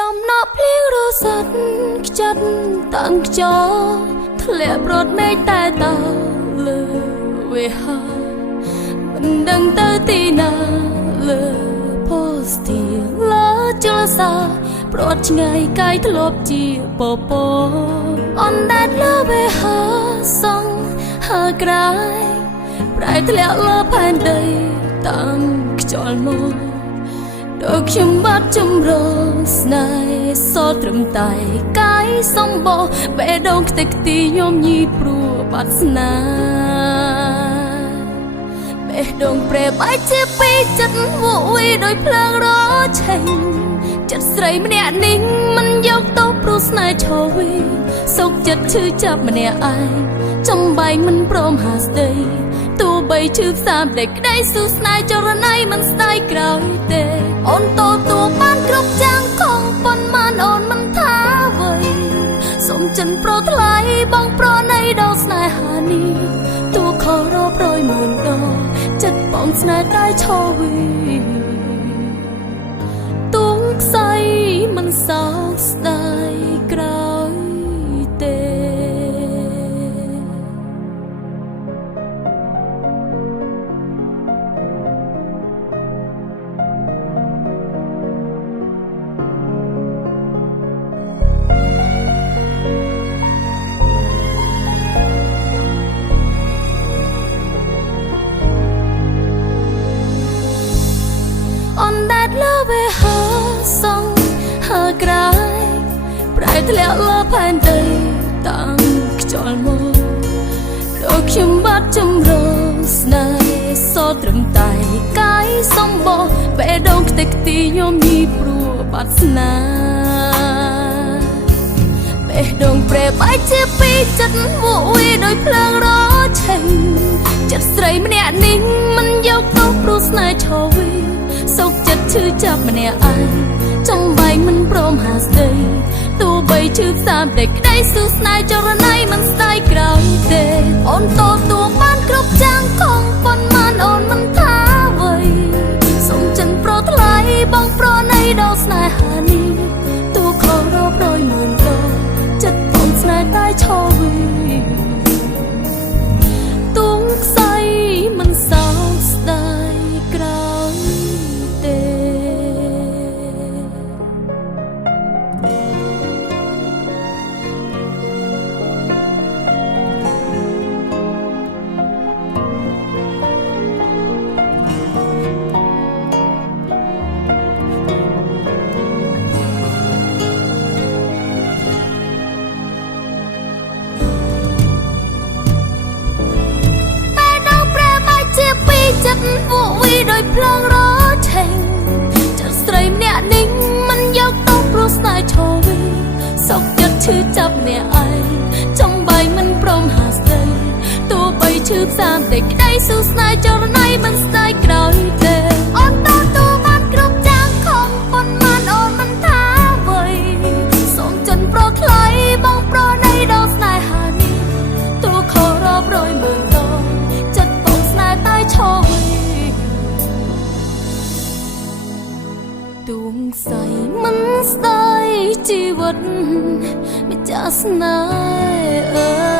ដំណក់ភ្លៀងរសាត់ខ្ចាត់តាំងខ្យល់ធ្លាក់ប្រត់មេឃតែតើលើវាហើយមិនដឹងទៅទីណាលើផូស្ទីលើជលសាប្រត់ឆ្ងាយកាយធ្លាប់ជាពពអនដាត់លើវាហើសងហើក្រៃប្រែធ្លាក់លើផែនដីតាំងខ្យល់មកដូចខ្ញុំបាត់ចម្រោស្នេហ៍សល់ត្រឹមតែកាយសម្បោបេះដូងខ្ទេចខ្ទីញោមញីព្រោះបាត់ស្នេហ៍បេះដូងប្រែបែកជាពីរចិត្តវក់វីដោយភ្លើងរឆេងចិត្តស្រីម្នាក់នេះមិនយកទៅព្រោះស្នេហ៍ឈរវីសុខចិត្តឈឺចាប់ម្នាក់ឯងចំបែងមិនព្រមហាស្ដីទោះបីឈឺផ្សាម្ដេចក្ដីស៊ូស្នេហ៍ចរណៃមិនស្ដាយក្រោយទេអូនតទួបានគ្រប់យ៉ាងខំប៉ុន្មានអូនមិនថាអ្វីសូមចិនប្រថ្លៃបងប្រណីដល់ស្នេហានេះទោះខុសរាប់រយម៉ឺនដងចិត្តបងស្នេហ៍តែឈរវីទួងខ្សែមិនសោកស្ដាយក្រោយទេលើវាហើសងហើក្រៃប្រែធ្លាក់លើផែនដីតាំងខ្យល់មកដូចខ្ញុំបាត់ចម្រោស្នេហ៍សល់ត្រឹមតែកាយសម្បោបេះដូងខ្ទេចខ្ទីញោមញីព្រោះបាត់ស្នេហ៍បេះដូងប្រែបែកជាពីរចិត្តវក់វីដោយភ្លើងរឆេងចិត្តស្រីម្នាក់នេះមិនយកទៅព្រោះស្នេហ៍ឈរវីសុខចិត្តឈឺចាប់ម្នាក់ឯងចំបែងមិនព្រមហាស្ដីទោះបីឈឺផ្សាម្ដេចក្ដីស៊ូស្នេហ៍ចរណៃមិនស្ដាយក្រោយទេអូនតទួបានគ្រប់យ៉ាងខំប៉ុន្មានអូនមិនថាអ្វីសូមចិនប្រថ្លៃបងប្រណីដល់ស្នេហានេះទោះខុសរាប់រយម៉ឺនដងចិត្តបងស្នេហ៍តែឈរវីទួងខ្សែមិនសោកស្ដាយក្រោយចិត្តវក់វីដោយភ្លើងរឆេងចិត្តស្រីម្នាក់នេះមិនយកទៅព្រោះស្នេហ៍ឈរវីសុខចិត្តឈឺចាប់ម្នាក់ឯងចំបែងមិនព្រមហាស្ដីទោះបីឈឺផ្សាម្ដេចក្ដីស៊ូស្នេហ៍ចរណៃមិនស្ដាយក្រោយទេអូនតទួបានគ្រប់យ៉ាងខំប៉ុន្មានអូនមិនថាអ្វីសូមចិនប្រថ្លៃបងប្រណីដល់ស្នេហានេះទោះខុសរាប់រយម៉ឺនដងចិត្តបងស្នេហ៍តែឈរទួងខ្សែមិនស្ដាយជីវិតម្ចាស់ស្នេហ៍